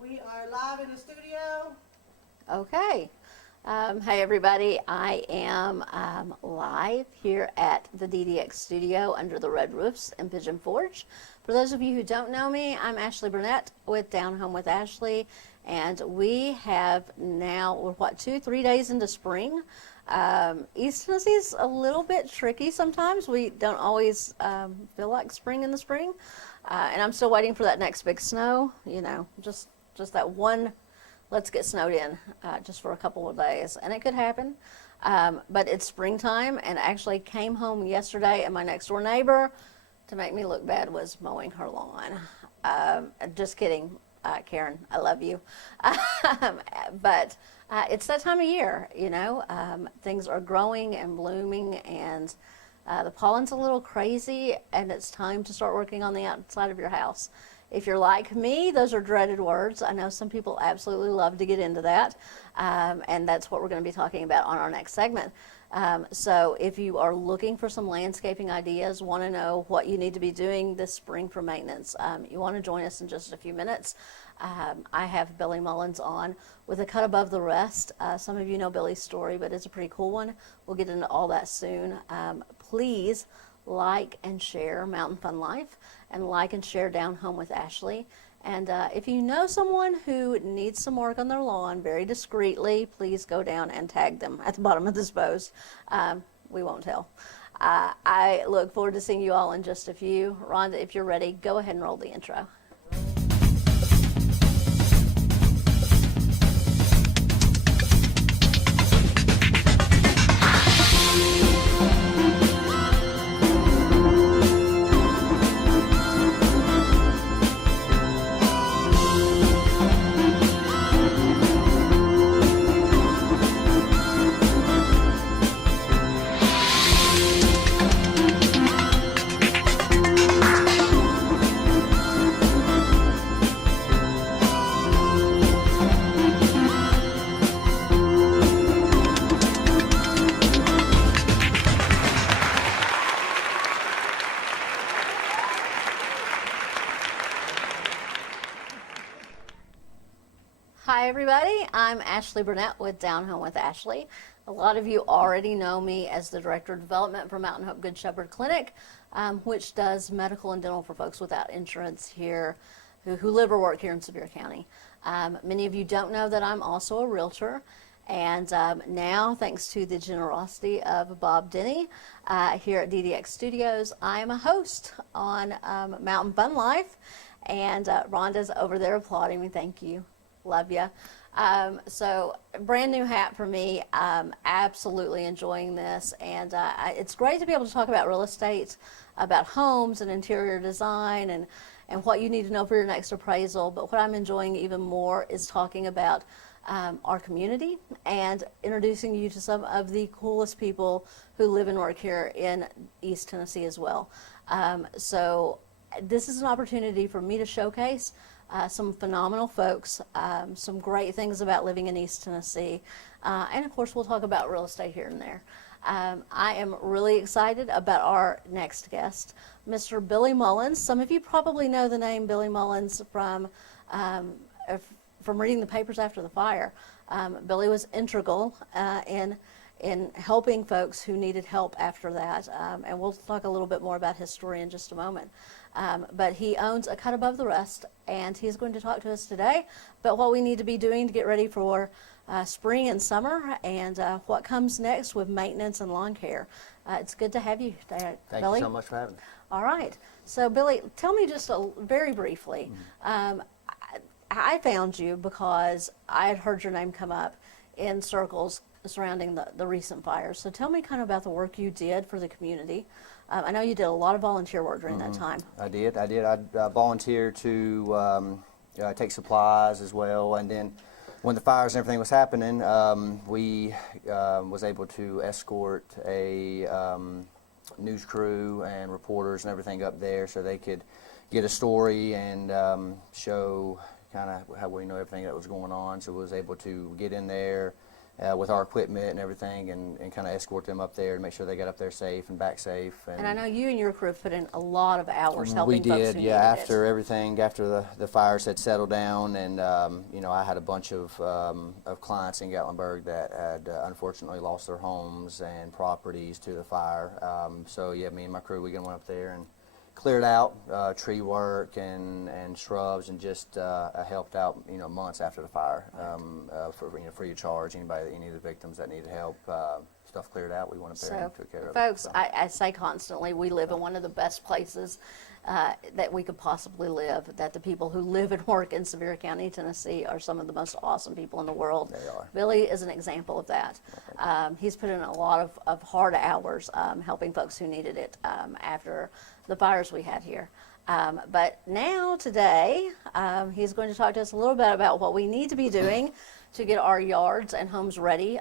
We are live in the studio. Okay. Hey, everybody. I am live here at the DDX studio under the red roofs in Pigeon Forge. For those of you who don't know me, I'm Ashley Burnett with Down Home with Ashley, and we have now, we're 2-3 days into spring. East Tennessee is a little bit tricky sometimes. We don't always feel like spring in the spring, and I'm still waiting for that next big snow. You know, just that one. Let's get snowed in just for a couple of days, and it could happen. But it's springtime, and I actually came home yesterday, and my next door neighbor, to make me look bad, was mowing her lawn. Just kidding, Karen, I love you. But it's that time of year, you know. Things are growing and blooming, and the pollen's a little crazy, and it's time to start working on the outside of your house. If you're like me, those are dreaded words. I know some people absolutely love to get into that, and that's what we're going to be talking about on our next segment. So if you are looking for some landscaping ideas, want to know what you need to be doing this spring for maintenance, you want to join us in just a few minutes. I have Billy Mullins on with A Cut Above the Rest. Some of you know Billy's story, but it's a pretty cool one. We'll get into all that soon. Please like and share Mountain Fun Life, and like and share Down Home with Ashley. And if you know someone who needs some work on their lawn, very discreetly, please go down and tag them at the bottom of this post. We won't tell. I look forward to seeing you all in just a few. Rhonda, if you're ready, go ahead and roll the intro. Hi, everybody. I'm Ashley Burnett with Down Home with Ashley. A lot of you already know me as the Director of Development for Mountain Hope Good Shepherd Clinic, which does medical and dental for folks without insurance here who live or work here in Sevier County. Many of you don't know that I'm also a realtor. And now, thanks to the generosity of Bob Denny here at DDX Studios, I am a host on Mountain Fun Life. And Rhonda's over there applauding me. Thank you. Love you. So brand new hat for me. Absolutely enjoying this. And it's great to be able to talk about real estate, about homes and interior design and what you need to know for your next appraisal. But what I'm enjoying even more is talking about our community and introducing you to some of the coolest people who live and work here in East Tennessee as well. So this is an opportunity for me to showcase some phenomenal folks, some great things about living in East Tennessee, and of course we'll talk about real estate here and there. I am really excited about our next guest, Mr. Billy Mullins. Some of you probably know the name Billy Mullins from reading the papers after the fire. Billy was integral in helping folks who needed help after that, and we'll talk a little bit more about his story in just a moment. But he owns A Cut Above the Rest, and he's going to talk to us today about what we need to be doing to get ready for spring and summer, and what comes next with maintenance and lawn care. It's good to have you, Billy. Thank you so much for having me. All right. So, Billy, tell me just very briefly. I found you because I had heard your name come up in circles surrounding the recent fires. So tell me kind of about the work you did for the community. I know you did a lot of volunteer work during that time. I did. I volunteered to take supplies as well, and then when the fires and everything was happening, we was able to escort a news crew and reporters and everything up there so they could get a story and show kind of how we know everything that was going on. So we was able to get in there with our equipment and everything, and kind of escort them up there to make sure they got up there safe and back safe. And I know you and your crew have put in a lot of hours helping we folks did, who yeah. needed After it. everything, after the fires had settled down, and I had a bunch of clients in Gatlinburg that had unfortunately lost their homes and properties to the fire. So yeah, me and my crew, we went up there and cleared out tree work and shrubs, and just helped out months after the fire for free of charge. Any of the victims that needed help, stuff cleared out, we went up there and took care of it. Folks, So. I say constantly, we live in one of the best places that we could possibly live, that the people who live and work in Sevier County, Tennessee are some of the most awesome people in the world. They are. Billy is an example of that. He's put in a lot of hard hours helping folks who needed it after the fires we had here. But now, today, he's going to talk to us a little bit about what we need to be doing to get our yards and homes ready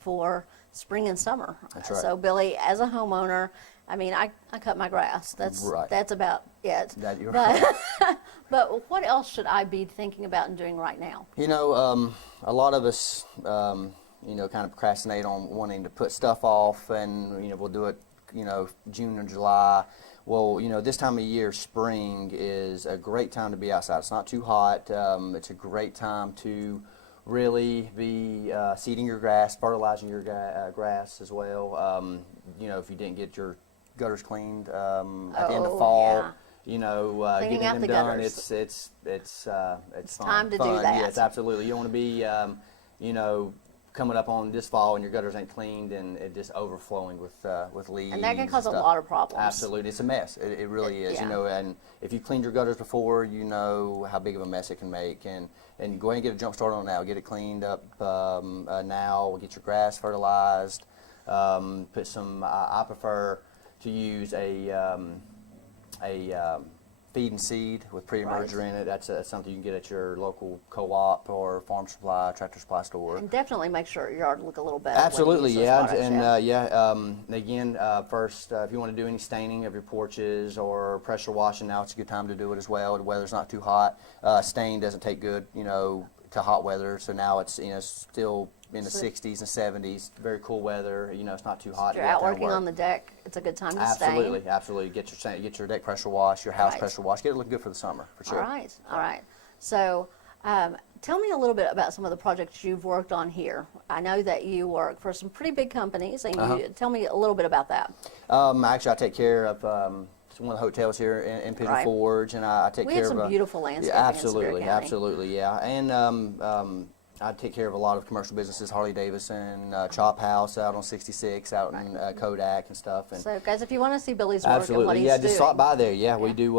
for spring and summer. That's right. So, Billy, as a homeowner, I mean, I cut my grass. That's about it. That you're but, right. but what else should I be thinking about and doing right now? A lot of us, kind of procrastinate on wanting to put stuff off, and we'll do it, June or July. Well, this time of year, spring, is a great time to be outside. It's not too hot. It's a great time to really be seeding your grass, fertilizing your grass as well. If you didn't get your gutters cleaned at the end of fall, yeah. Cleaning getting out them the done. gutters. It's fun. time to do Fun. that. Yes, absolutely. You don't want to be coming up on this fall and your gutters ain't cleaned and it just overflowing with leaves. And that can cause a stuff. lot of problems. Absolutely, it's a mess. It really is. Yeah. And if you cleaned your gutters before, you know how big of a mess it can make. And go ahead and get a jump start on it now. Get it cleaned up now. Get your grass fertilized. Put some. I prefer to use a feed and seed with pre-emerger in it. That's something you can get at your local co-op or farm supply, tractor supply store. And definitely make sure your yard look a little better. Absolutely, when you use those yeah. products, Again, first, if you want to do any staining of your porches or pressure washing, now it's a good time to do it as well. The weather's not too hot. Stain doesn't take good, to hot weather. So now it's, still in the 60s and 70s. Very cool weather. It's not too hot. If you're out working on the deck, it's a good time to stain. Absolutely. Get your deck pressure wash, your house pressure wash. Get it looking good for the summer, for sure. All right. So, tell me a little bit about some of the projects you've worked on here. I know that you work for some pretty big companies, and tell me a little bit about that. Actually, I take care of one of the hotels here in Pigeon Forge, and I take We care have of some beautiful landscaping yeah, in Sevier County. absolutely, yeah. And I take care of a lot of commercial businesses, Harley Davidson, Chop House out on 66, out in Kodak and stuff. And so, guys, if you want to see Billy's work and what he's yeah, doing, just stop by there. Yeah, we do.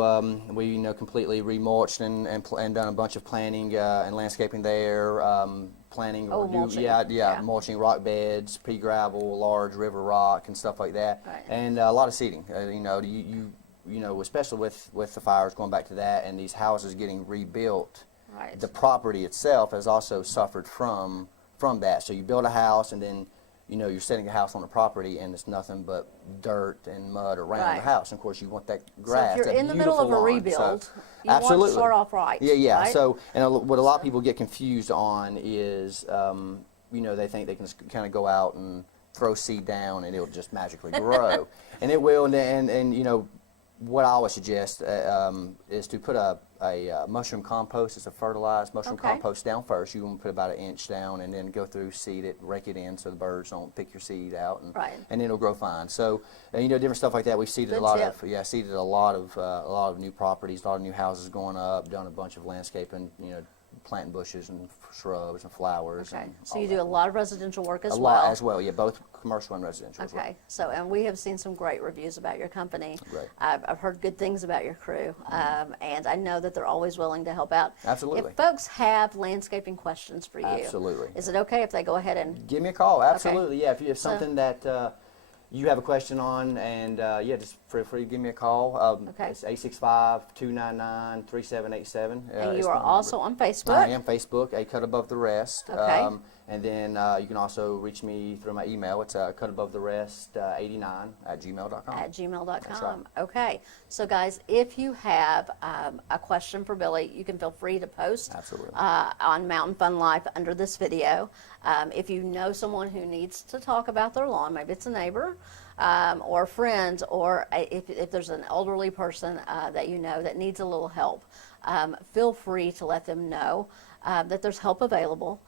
We completely remulched and done a bunch of planning and landscaping there. Planning, mulching. mulching rock beds, pea gravel, large river rock, and stuff like that, Right. and a lot of seeding. Especially with the fires, going back to that, and these houses getting rebuilt. Right. The property itself has also suffered from that. So you build a house, and then you're setting a house on the property, and it's nothing but dirt and mud around the house. And of course, you want that grass. So if you're in the middle of a rebuild, you absolutely want to start off right. Yeah. Right? So, what a lot of people get confused on is, they think they can just kind of go out and throw seed down, and it'll just magically grow, and it will. And what I always suggest is to put a mushroom compost. It's a fertilized mushroom compost down first. You want to put about an inch down, and then go through, seed it, rake it in so the birds don't pick your seed out, and then it'll grow fine. So different stuff like that. We've seeded seeded a lot of new properties, a lot of new houses going up. Done a bunch of landscaping, planting bushes and shrubs and flowers. Okay. And So you do a lot of residential work as well. A lot as well, yeah, both commercial and residential as well. Okay. So, and we have seen some great reviews about your company. Great. I've heard good things about your crew, and I know that they're always willing to help out. Absolutely. If folks have landscaping questions for you, Absolutely. is it okay if they go ahead and give me a call? Absolutely, yeah. If you have something that you have a question on, and just feel free to give me a call. It's 865-299-3787. and you are also on Facebook. I am Facebook, A Cut Above the Rest. Okay. And then you can also reach me through my email. It's cutabovtherest89@gmail.com. At gmail.com. That's right. Okay. So, guys, if you have a question for Billy, you can feel free to post Absolutely. on Mountain Fun Life under this video. If you know someone who needs to talk about their lawn, maybe it's a neighbor or a friend, or if there's an elderly person that you know that needs a little help, feel free to let them know that there's help available.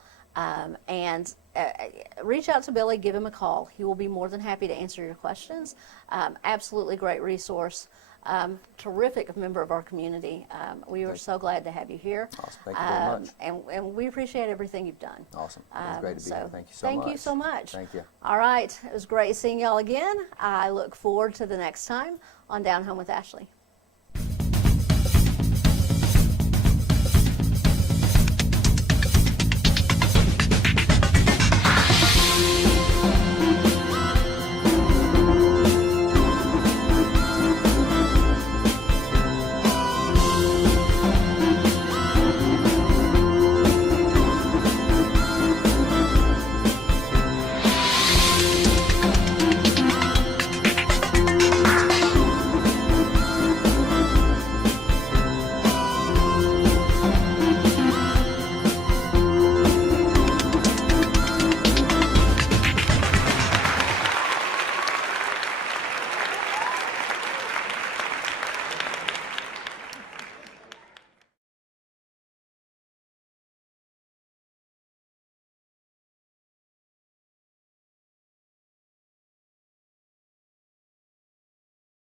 And reach out to Billy, give him a call. He will be more than happy to answer your questions. Absolutely great resource. Terrific member of our community. We are so glad to have you here. Awesome. Thank you very much. And we appreciate everything you've done. Awesome. It was great to be here. Thank you so much. Thank you so much. Thank you. All right. It was great seeing y'all again. I look forward to the next time on Down Home with Ashley.